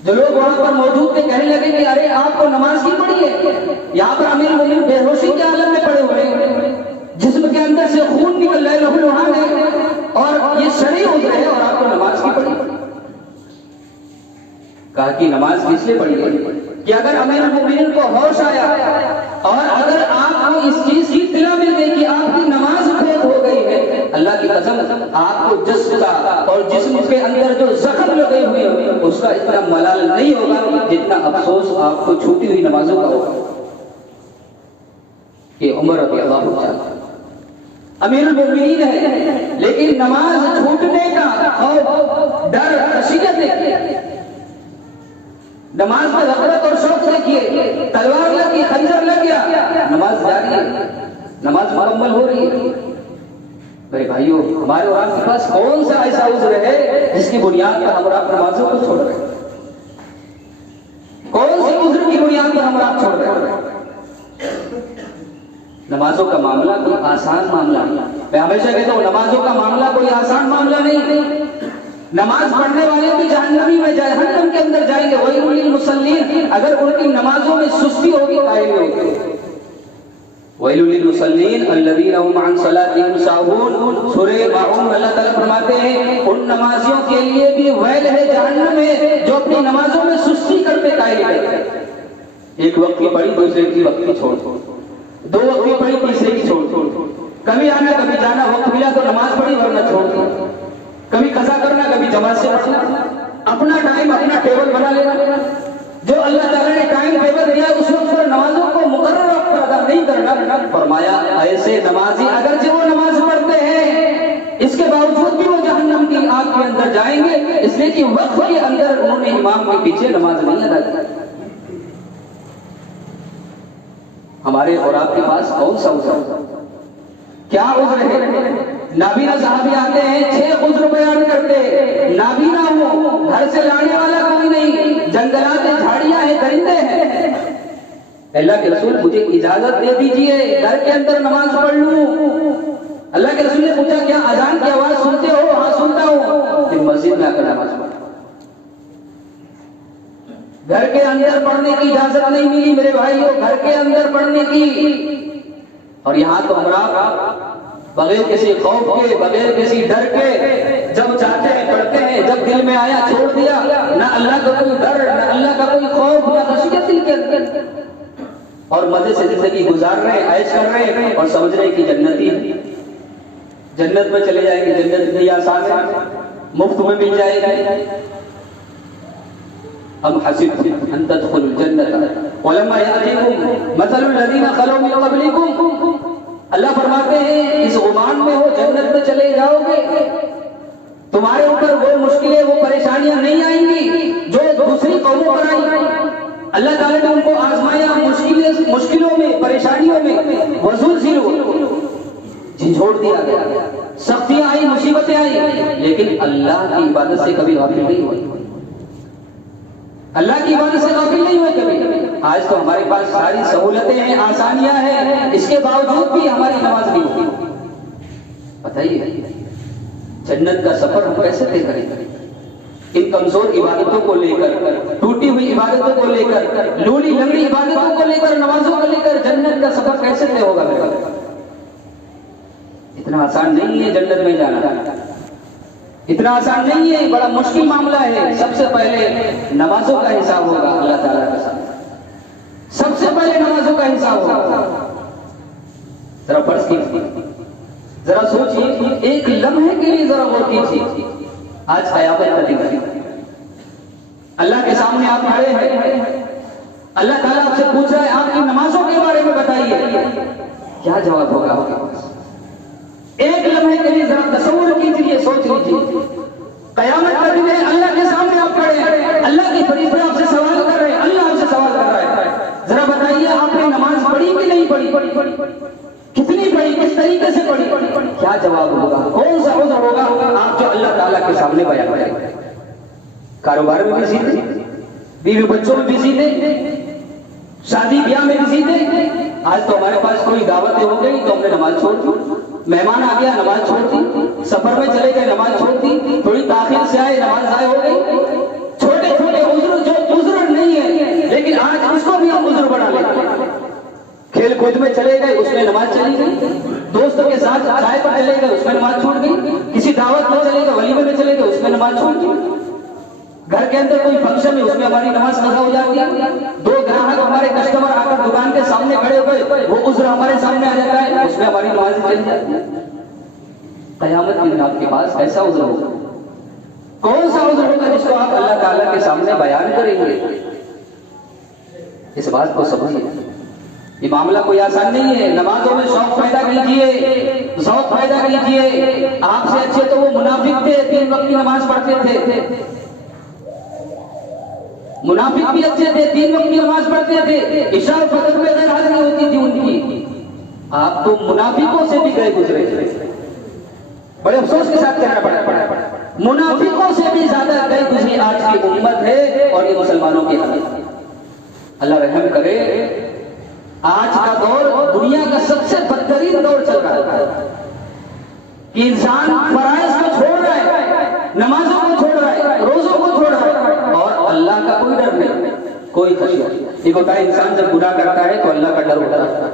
جو لوگ وہاں پر موجود تھے کہنے لگے کہ ارے آپ کو نماز کی پڑھی ہے؟ یہاں پر امیر المؤمنین بے ہوشی کے عالم میں پڑے ہوئے ہیں، جسم کے اندر سے خون نکل رہا ہے، لہو لہان ہے، اور یہ شرعی عذر ہے اور آپ کو نماز کی پڑھی؟ کہا کہ نماز کس لیے پڑھی ہے کہ اگر امیر المؤمنین کو ہوش آیا اور اگر آپ کو اس چیز کی اطلاع مل گئی کہ آپ کی نماز فوت ہو گئی ہے، اللہ کی قسم آپ کو جسم کا اور جسم کے اندر جو زخم لگے ہوئے اس کا اتنا ملال نہیں ہوگا جتنا افسوس آپ کو چھوٹی ہوئی نمازوں کا ہوگا۔ کہ عمر رضی اللہ عنہ امیر المؤمنین ہے لیکن نماز چھوٹنے کا خوف، ڈر، خشیت ہے۔ نماز میں غفلت اور شوق دیکھیے، تلوار لگی، خنجر لگ گیا، نماز جاری ہے، نماز مکمل ہو رہی ہے۔ میرے بھائیوں، ہمارے اور آپ کے پاس کون سا ایسا عذر ہے جس کی بنیاد پر ہم اور آپ نمازوں کو چھوڑ رہے ہیں؟ کون سی عذر کی بنیاد پر ہم اور آپ چھوڑ رہے ہیں؟ نمازوں کا معاملہ کوئی آسان معاملہ نہیں۔ میں ہمیشہ کہتا ہوں نمازوں کا معاملہ کوئی آسان معاملہ نہیں۔ نماز پڑھنے والے بھی جہنمی میں جہنم کے اندر جائیں گے. وَيْلٌ لِّلْمُصَلِّينَ اگر ان کی نمازوں میں سستی ہوگی قائل ہوگی. وَيْلٌ لِّلْمُصَلِّينَ الَّذِينَ هُمْ عَنْ صَلَاتِهِمْ سَاهُونَ. سورہ ماعون میں اللہ تعالیٰ فرماتے ہیں ان نمازیوں کے لیے بھی ویل ہے جہنم میں جو اپنی نمازوں میں سستی کرتے قائل ہے. ایک وقت کی پڑھی دوسرے کی وقت کی چھوڑ, دو وقت کی پڑھی تیسرے کی چھوڑ, کبھی آنا کبھی جانا, وقت ملا تو نماز پڑھی ورنہ چھوڑ, کبھی قضا کرنا کبھی جماعت سے پڑھنا. اپنا ٹائم اپنا ٹیبل بنا لینا. جو اللہ تعالیٰ نے ٹائم ٹیبل دیا اس وقت پر نمازوں کو مقرر وقت پر ادا نہیں کرنا. فرمایا ایسے نمازی اگرچہ وہ نماز پڑھتے ہیں اس کے باوجود بھی وہ جہنم کی آگ کے اندر جائیں گے, اس لیے کہ وقت کے اندر انہوں نے امام کے پیچھے نماز نہیں ادا کی. ہمارے اور آپ کے پاس کون سا عذر, کیا عذر ہے؟ نابینا صحابی آتے ہیں 6 عذر بیان کرتے. نابینا ہو, گھر سے لانے والا کوئی نہیں, جنگلات جھاڑیاں ہیں, درندے ہیں. اللہ کے رسول مجھے اجازت دے دیجئے گھر کے اندر نماز پڑھ لوں. اللہ کے رسول نے پوچھا کیا اذان کی آواز سنتے ہو؟ ہاں سنتا ہوں. پھر مسجد میں آ کر نماز پڑھ. گھر کے اندر پڑھنے کی اجازت نہیں ملی میرے بھائیوں, گھر کے اندر پڑھنے کی. اور یہاں تو ہمارا بغیر کسی خوف کے بغیر کسی ڈر کے جب چاہتے ہیں پڑھتے ہیں, جب دل میں آیا چھوڑ دیا. نہ اللہ کا کوئی ڈر, نہ اللہ کا کوئی خوف, نہ خشیت دل کے اندر, اور مزے سے زندگی گزار رہے ہیں, عیش کر رہے ہیں اور سمجھ رہے ہیں کہ جنتی جنت میں چلے جائیں گے. جنت اتنی آسان ہے, مفت میں مل جائے گی. ام حسبتم ان تدخلوا الجنة ولما يأتكم مثل الذين خلوا من قبلكم. اللہ فرماتے ہیں اس غمان میں ہو, جنت میں چلے جاؤ گے, تمہارے اوپر وہ مشکلیں وہ پریشانیاں نہیں آئیں گی جو دوسری قوموں پر آئیں. اللہ تعالیٰ نے ان کو آزمایا مشکلوں میں, پریشانیوں میں. وزلزلوا, جھنجھوڑ دیا گیا, سختیاں آئی, مصیبتیں آئی, لیکن اللہ کی عبادت سے کبھی غافل نہیں ہوئی. اللہ کی عبادت سے غافل نہیں ہوئے کبھی. آج تو ہمارے پاس ساری سہولتیں ہیں, آسانیاں ہیں, اس کے باوجود بھی ہماری نماز نہیں ہوتی. بتائیے جنت کا سفر ہم کیسے طے کریں؟ ان کمزور عبادتوں کو لے کر, ٹوٹی ہوئی عبادتوں کو لے کر, لولی لنگڑی عبادتوں کو لے کر, نمازوں کو لے کر جنت کا سفر کیسے طے ہوگا میرا؟ اتنا آسان نہیں ہے جنت میں جانا, اتنا آسان نہیں ہے, بڑا مشکل معاملہ ہے. سب سے پہلے نمازوں کا حساب ہوگا اللہ تعالیٰ کے ساتھ, سب سے پہلے نمازوں کا حساب ہوگا. ذرا فرض کیجیے, ذرا سوچیے, ایک لمحے کے لیے ذرا غور کیجیے. آج قیامت کا دن ہے, اللہ کے سامنے آپ کھڑے ہیں, اللہ تعالیٰ آپ سے پوچھ رہا ہے آپ کی نمازوں کے بارے میں بتائیے, کیا جواب ہوگا آپ کے پاس؟ ایک لمحے کے لیے ذرا تصور کیجیے, سوچ لیجیے. قیامت کا دن ہے, اللہ کے سامنے آپ کھڑے ہیں, اللہ کے فرشتے آپ سے سوال کر رہے ہیں, اللہ آپ سے سوال کر رہا ہے, ذرا بتائیے آپ نے نماز پڑھی کہ نہیں پڑھی, کتنی پڑھی, کس طریقے سے پڑھی, کیا جواب ہوگا؟ کون سا عذر ہوگا آپ جو اللہ تعالیٰ کے سامنے بیان کریں؟ کاروبار میں بزی تھے, بیوی بچوں میں بزی تھے, شادی بیاہ میں بزی تھے. آج تو ہمارے پاس کوئی دعوتیں ہو گئی تو ہم نے نماز چھوڑ دی, مہمان آ گیا نماز چھوڑ دی, سفر میں چلے گئے نماز چھوڑ دی, تھوڑی تاخیر سے آئے نماز ضائع ہو گئی. چھوٹے چھوٹے عذر جو عذر نہیں ہے لیکن آج اس کو بھی ہم عذر بنا لیتے ہیں. کھیل کود میں چلے گئے اس میں نماز چلی گئی, دوستوں کے ساتھ چائے پر چلے گئے اس میں نماز چھوٹ گئی, کسی دعوت میں چلے گئے, ولیمے میں چلے گئے اس میں نماز چھوٹ گئی. گھر کے اندر کوئی فنکشن ہے اس میں ہماری نماز قضا ہو جاتی ہے. 2 گراہک ہمارے کسٹمر آ کر دکان کے سامنے کھڑے ہوئے, وہ عذر ہمارے سامنے آ جاتا ہے, اس میں ہماری نماز چلی جاتی ہے. قیامت کے دن آپ کے پاس ایسا عذر ہوگا, کون سا عذر ہوگا جس کو آپ اللہ تعالیٰ کے سامنے بیان کریں گے؟ اس بات کو سمجھیے, یہ معاملہ کوئی آسان نہیں ہے. نمازوں میں شوق پیدا کیجیے, ذوق پیدا کیجیے. آپ سے اچھے تو وہ منافق تھے, 3 وقت کی نماز پڑھتے تھے. منافق بھی اچھے تھے, 3 وقت کی نماز پڑھتے تھے, عشاء اور فجر میں غیر حاضری ہوتی تھی ان کی. آپ تو منافقوں سے بھی گئے گزرے تھے. بڑے افسوس کے ساتھ کہنا پڑا, منافقوں سے بھی زیادہ گئے گزری آج کی امت ہے اور یہ مسلمانوں کی حالت. اللہ رحم کرے, آج کا دور دنیا کا سب سے بدترین دور چل رہا ہے کہ انسان فرائض کو چھوڑ رہا ہے, نمازوں کو چھوڑ کوئی خشیت. ایک ہوتا ہے انسان جب گناہ کرتا ہے تو اللہ کا ڈر ہوتا ہے,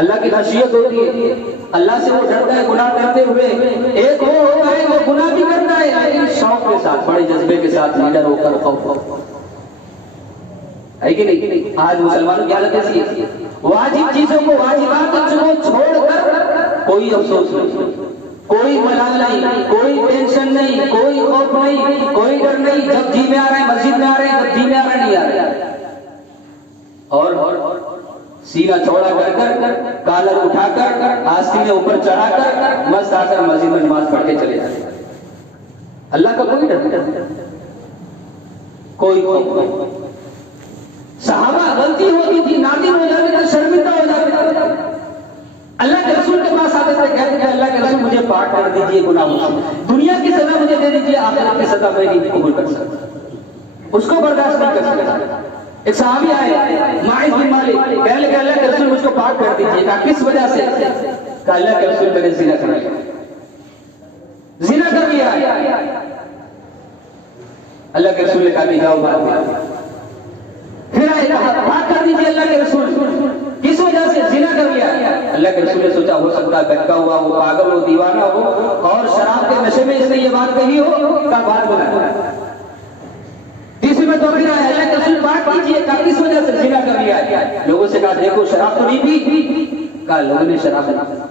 اللہ کی خشیت ہوتی ہے, اللہ سے وہ ڈرتا ہے گناہ کرتے ہوئے. ایک وہ ہوتا ہے وہ گناہ بھی کرتا ہے لیکن شوق کے ساتھ, بڑے جذبے کے ساتھ, نڈر ہو کر, خوف ہے کہ نہیں. آج مسلمانوں کی حالت ایسی ہے, واجب چیزوں کو, واجبات کو چھوڑ کر کوئی افسوس نہیں, کوئی ملال نہیں, کوئی ٹینشن نہیں, کوئی خوف نہیں, کوئی ڈر نہیں. جب جی میں آ رہے ہیں مسجد میں آ رہے ہیں, جب جی میں آ رہے نہیں آ رہے, اور سینہ چوڑا کر کر, کالر اٹھا کر, آستینیں اوپر چڑھا کر, مست آ کر مسجد میں نماز پڑھ کے چلے جاتے ہیں. اللہ کا کوئی ڈر نہیں, کوئی خوف نہیں. صحابہ غلطی ہوتی تھی, نادم ہو جاتے تھے, شرمندہ ہو جاتے تھے, اللہ کے رسول کے پاس آتے تھے, کہتے تھے اللہ کے رسول مجھے پاک کر دیجئے گناہوں سے, دنیا کی سزا مجھے دے دیجئے, آخرت کی سزا میں نہیں قبول کر سکتا, اس کو برداشت نہیں کر سکتا. ایک صحابی آئے معاذ بن مالک, کہنے لگے اللہ کے رسول مجھ کو پاک کر دیجئے. کہا کس وجہ سے؟ کہا اللہ کے رسول میں نے زنا کر لیا, زنا کر لیا. اللہ کے رسول نے کہا کہ جاؤ بات میں. پھر آئے کہا پاک کر دیجئے اللہ کے رسول, کس وجہ سے؟ زنا کر لیا. اللہ کے رسول نے سوچا ہو سکتا ہے بہکا ہوا ہو, پاگل ہو, دیوانہ ہو, اور شراب کے نشے میں اس نے یہ بات کہی ہو. کہا بات بنا. تیسری میں تو پھر آیا اللہ کے رسول پاک کیجئے. کہا کس وجہ سے؟ زنا کر لیا. لوگوں سے کہا دیکھو شراب تو نہیں پی. کہا لوگوں نے شراب نہیں,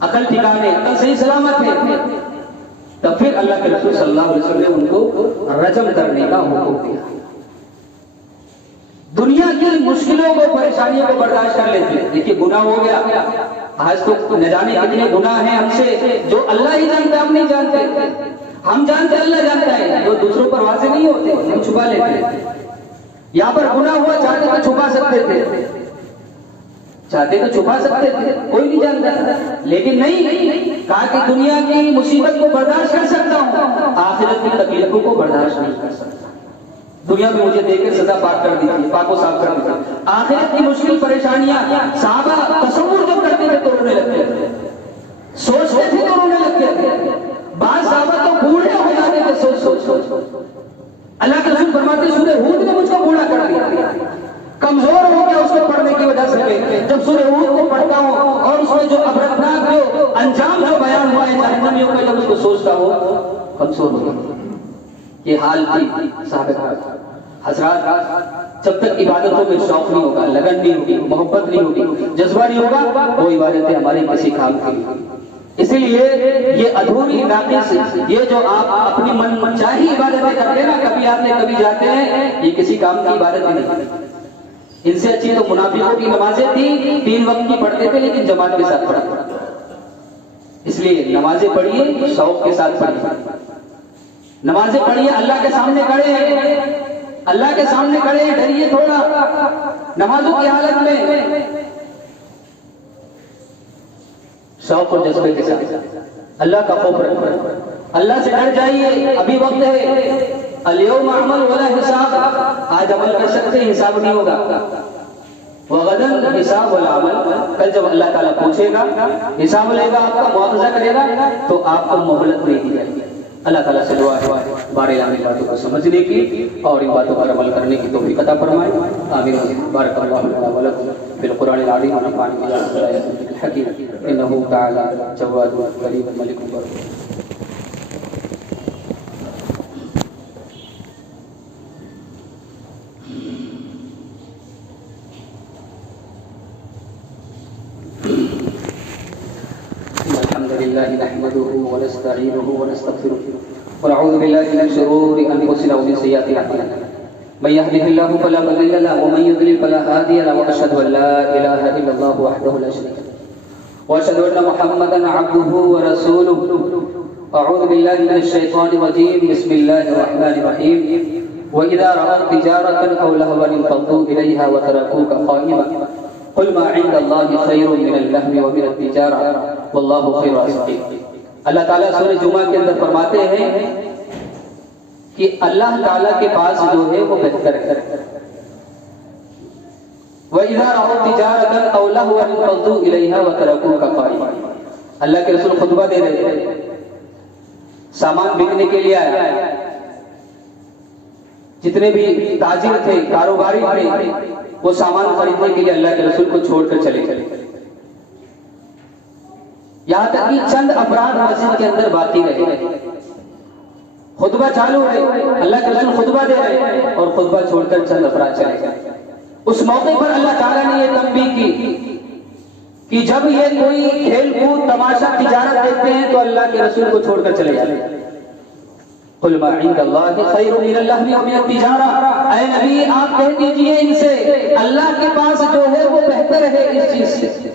عقل ٹھکانے, عقل صحیح سلامت ہے. تب پھر اللہ کے رسول صلی اللہ علیہ وسلم نے ان کو رجم کرنے کا حکم دیا. دنیا کی مشکلوں کو, پریشانیوں کو برداشت کر لیتے ہیں. دیکھیے گناہ ہو گیا, آج تو نہ جانے کتنے گناہ ہیں ہم سے جو اللہ ہی جانتا ہے, ہم نہیں جانتے. ہم جانتے اللہ جانتا ہے, جو دوسروں پر واضح نہیں ہوتے ہم چھپا لیتے ہیں. یہاں پر گناہ ہوا, چاہتے تو چھپا سکتے تھے, چاہتے تو چھپا سکتے تھے, کوئی نہیں جانتا, لیکن نہیں, کہا کہ دنیا کی مصیبت کو برداشت کر سکتا ہوں, آخرت کی تکلیفوں کو برداشت نہیں کر سکتا. دنیا میں مجھے دے کے سزا پاک کر دیجیے, پاک و صاف کر دیجیے. آخرت کی مشکل پریشانیاں صحابہ تصور جب کرتے تھے تو رونے لگتے تھے, سوچتے تھے تو رونے لگتے تھے. بعض صحابہ تو بوڑھے ہو جاتے تھے سوچ سوچ. اللہ کے رسول فرماتے سورہ ہود نے مجھ کو بوڑھا کر دیا, کمزور ہو گیا اس کو پڑھنے کی وجہ سے. جب سورہ ہود کو پڑھتا ہوں اور اس میں جو عبرتناک جو انجام جو بیان ہوا ہے جہنمیوں کا, جب اس کو سوچتا ہوں کمزور ہو گیا. یہ حال تھی صحابہ حضرات. جب تک عبادتوں میں شوق نہیں ہوگا, لگن نہیں ہوگی, محبت نہیں ہوگی, جذبہ نہیں ہوگا, وہ عبادتیں ہماری کسی کام کی. اسی لیے یہ ادھوری ناقص, یہ جو آپ اپنی من چاہی عبادتیں کرتے ہیں نا, کبھی آتے کبھی جاتے ہیں, یہ کسی کام کی عبادت نہیں. ان سے اچھی تو منافقوں کی نمازیں تھیں, 3 وقت کی پڑھتے تھے لیکن جماعت کے ساتھ پڑھتے. اس لیے نمازیں پڑھیے, شوق کے ساتھ پڑھیے, نمازیں پڑھیے, اللہ کے سامنے کھڑے ہیں, اللہ کے سامنے کھڑے ہیں, ڈریے تھوڑا نمازوں کی حالت میں, شوق اور جذبے کے ساتھ اللہ کا خوف رکھیں, اللہ سے ڈر جائیے. ابھی وقت ہے, الیوم عمل ولا حساب, آج عمل کر سکتے ہیں, حساب نہیں ہوگا. وغدن حساب ولا عمل, کل جب اللہ تعالیٰ پوچھے گا, حساب لے گا, آپ کا مواخذہ کرے گا, تو آپ کو مہلت نہیں دی جائے گی. اللہ تعالیٰ سے دعا ہے بارے عامل باتوں کو سمجھنے کی اور ان باتوں پر عمل کرنے کی توفیق عطا فرمائے. آمین. بارک اللہ لنا ولکم بالقرآن العظیم ونفعني بالآیات الحکیم انہ تعالی جواد کریم ملک برکت. نحمده ونستعينه ونستغفره ونعوذ بالله من شرور انفسنا ومن سيئات اعمالنا من يهده الله فلا مضل له ومن يضلل فلا هادي له واشهد ان لا اله الا الله وحده لا شريك له واشهد ان محمدا عبده ورسوله. اعوذ بالله من الشيطان الرجيم. بسم الله الرحمن الرحيم. واذا راوا تجاره او لهوا انفضوا اليها وتركوك قائما قل ما عند الله خير من اللهو ومن التجاره واللہ خیر الرازقین. اللہ تعالیٰ سورہ جمعہ کے اندر فرماتے ہیں کہ اللہ تعالیٰ کے پاس جو ہے وہ بہتر ہے. وَإِذَا رَأَوْا تِجَارَةً أَوْ لَهْوًا انفَضُّوا إِلَيْهَا وَتَرَكُوكَ قَائِمًا. اللہ کے رسول خطبہ دے رہے تھے, سامان بکنے کے لیے آیا, جتنے بھی تاجر تھے، کاروباری تھے، وہ سامان خریدنے کے لیے اللہ کے رسول کو چھوڑ کر چلے گئے، یہاں تک کہ چند افراد مسجد کے اندر باقی رہے۔ خطبہ چالو ہے، اللہ کے رسول خطبہ دے رہے اور خطبہ چھوڑ کر چند افراد چلے گئے۔ اس موقع پر اللہ تعالیٰ نے یہ تنبیہ کی کہ جب یہ کوئی کھیل کود، تماشا، تجارت دیکھتے ہیں تو اللہ کے رسول کو چھوڑ کر چلے جاتے ہیں۔ قل ما عند اللہ خیر من اللہو ومن التجارہ، اے نبی آپ کہہ دیجئے ان سے اللہ کے پاس جو ہے وہ بہتر ہے اس چیز سے،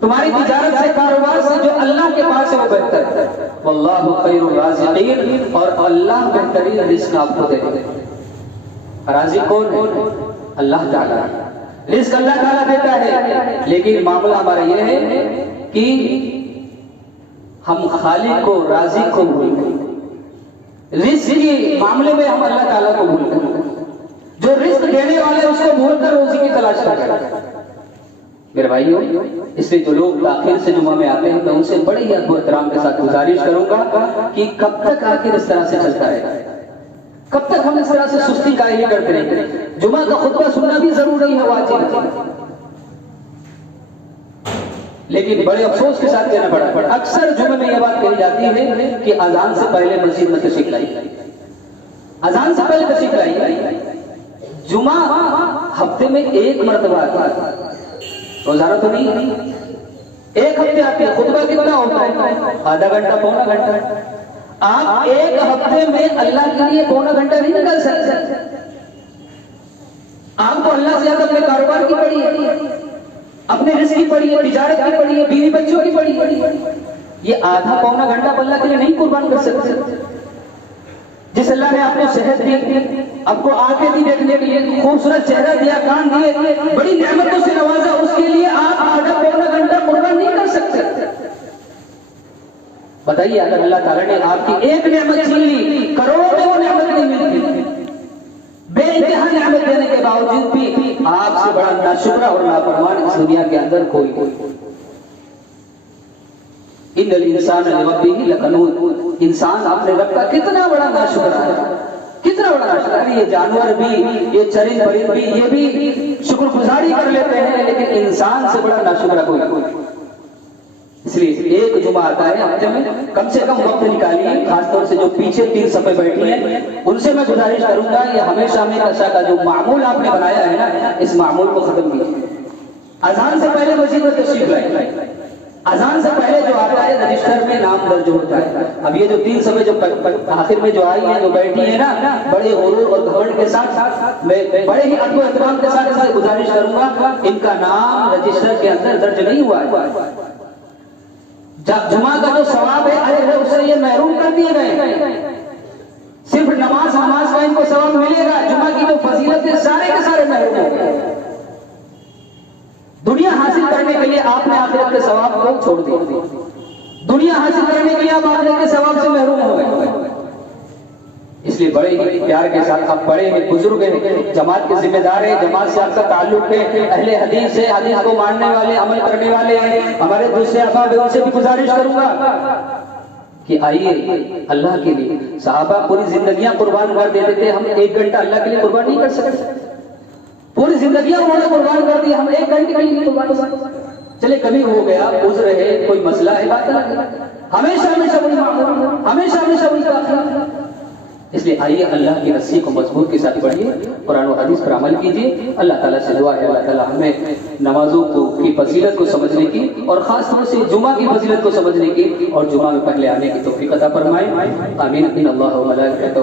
تمہاری تجارت سے، کاروبار سے، جو اللہ کے پاس ہے وہ بہتر ہے۔ واللہ خیر الرازقین، اور اللہ بہترین رزق آپ کو دے گا۔ رازق کون ہے؟ اللہ تعالیٰ۔ رزق اللہ تعالیٰ دیتا ہے، لیکن معاملہ ہمارا یہ ہے کہ ہم خالق کو، رازق کو بھول گئے۔ رزق کے معاملے میں ہم اللہ تعالیٰ کو بھول گئے، جو رزق دینے والے اس کو بھول کر روزی کی تلاش کر رہے ہیں۔ میرے بھائیوں، اس لیے جو لوگ تاخیر سے جمعہ میں آتے ہیں میں ان سے بڑے ہی ادب و احترام کے ساتھ گزارش کروں گا کہ کب تک آخر اس طرح سے چلتا رہے گا، کب تک ہم اس طرح سے سستی کاہلی کرتے رہیں گے۔ جمعہ کا خطبہ سننا بھی ضروری ہے، واجب ہے، لیکن بڑے افسوس کے ساتھ کہنا پڑا، اکثر جمعے میں یہ بات کہی جاتی ہے کہ اذان سے پہلے مسجد میں تشریف لائی، اذان سے پہلے تشریف لائی۔ جمعہ ہفتے میں ایک مرتبہ آتا ہے، روزانہ تو نہیں، ایک ہفتے آتی ہے۔ خطبہ کتنا ہوتا ہے؟ آدھا گھنٹہ، پونا گھنٹہ۔ آپ ایک ہفتے میں اللہ کے لیے پونا گھنٹہ نہیں نکال سکتے۔ آپ کو اللہ سے زیادہ اپنے کاروبار کی پڑی ہے، اپنے رزق کی پڑی ہے، تجارت کی پڑی ہے، بیوی بچوں کی پڑی ہے۔ یہ آدھا پونا گھنٹہ آپ اللہ کے لیے نہیں قربان کر سکتے۔ جس اللہ نے آپ کو صحت دی، آپ کو آنکھیں دی دیکھنے کے لیے، خوبصورت چہرہ دیا، کان دیے، بڑی نعمتوں سے نوازا، اس کے لیے آپ آدھا پونا گھنٹہ قربان نہیں کر سکتے۔ بتائیے، اگر اللہ تعالیٰ نے آپ کی ایک نعمت چھین لی، کروڑوں میں وہ نعمت نہیں ملتی، بے انتہا نعمت دینے کے باوجود بھی آپ سے بڑا ناشکر اور نافرمان اس دنیا کے اندر کوئی ان الانسان لربہ لکنود، انسان اپنے رب کا کتنا بڑا ناشکر ہے، کتنا بڑا ناشکر ہے۔ یہ جانور بھی، یہ چرند پرند بھی، یہ بھی شکر گزاری کر لیتے ہیں، لیکن انسان سے بڑا ناشکر کوئی۔ اس لیے ایک جمعہ آتا ہے ہفتے میں، کم سے کم وقت نکالیے، خاص طور سے جو پیچھے 3 صفحے بیٹھی ہیں ان سے میں گزارش کروں گا، یہ ہمیشہ ہمیشہ کا جو معمول آپ نے بنایا ہے نا، اس معمول کو ختم کیجیے۔ اذان سے پہلے مسجد میں تشریف لائیں، اذان سے پہلے جو آتا ہے رجسٹر میں نام درج ہوتا ہے۔ اب یہ جو 3 صفحے جو آخر میں جو آئی ہیں، جو بیٹھی ہیں نا، بڑے غرور اور گھمنڈ کے ساتھ، میں بڑے ہی ادب و احترام کے ساتھ ان سے گزارش کروں گا، ان کا نام رجسٹر کے اندر درج نہیں ہوا ہے۔ جب جمعہ کا جو ثواب ہے اجر ہے، اسے یہ محروم کر دیے گئے۔ صرف نماز کا ان کو ثواب ملے گا، جمعہ کی جو فضیلت ہے سارے کے سارے محروم ہو گئے۔ دنیا حاصل کرنے کے لیے آپ نے آخرت کے ثواب کو چھوڑ دیا، دنیا حاصل کرنے کے لیے آپ آخرت کے ثواب سے محروم ہو گئے۔ اس لیے بڑے ہی پیار کے ساتھ، آپ بڑے ہیں، بزرگ ہیں، جماعت کے ذمہ دار ہیں، جماعت سے آپ کا تعلق ہے، اہل حدیث سے، حدیث کو ماننے والے، عمل کرنے والے ہیں، ہمارے دوسرے احباب ہیں، ان سے بھی گزارش کروں گا کہ آئیے اللہ کے لیے۔ صحابہ پوری زندگیاں قربان کر دیتے تھے، ہم 1 گھنٹہ اللہ کے لیے قربان نہیں کر سکتے۔ پوری زندگیاں انہوں نے قربان کر دی، ہم 1 گھنٹے کے لیے قربان کر سکتے۔ چلے کبھی ہو گیا، عذر ہے، کوئی مسئلہ ہے، بات الگ ہے، ہمیشہ وہی معمول، ہمیشہ وہی کافی۔ اس لیے آئیے اللہ کی رسی کو مضبوط کے ساتھ پڑھیے، قرآن و حدیث پر عمل کیجیے۔ اللہ تعالیٰ سے دعا ہے، اللہ تعالیٰ ہمیں نمازوں کی فضیلت کو سمجھنے کی اور خاص طور سے جمعہ کی فضیلت کو سمجھنے کی اور جمعہ میں پہلے آنے کی توفیق عطا فرمائے۔ آمین۔ ان اللہ و ملائکتہ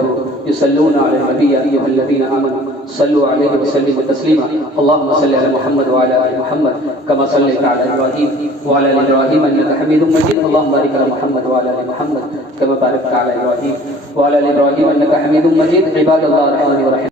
یصلون علی النبی یا ایھا الذین آمنوا صلوا علیہ وسلموا تسلیما۔ اللهم صل علی محمد وعلی آل محمد کما صلیت علی ابراہیم وعلی آل ابراہیم انک حمید مجید۔ اللهم بارک علی محمد وعلی آل محمد کما بارکت علی ابراہیم وعلی آل ابراہیم انک حمید مجید۔ عباد اللہ الرحمن الرحیم۔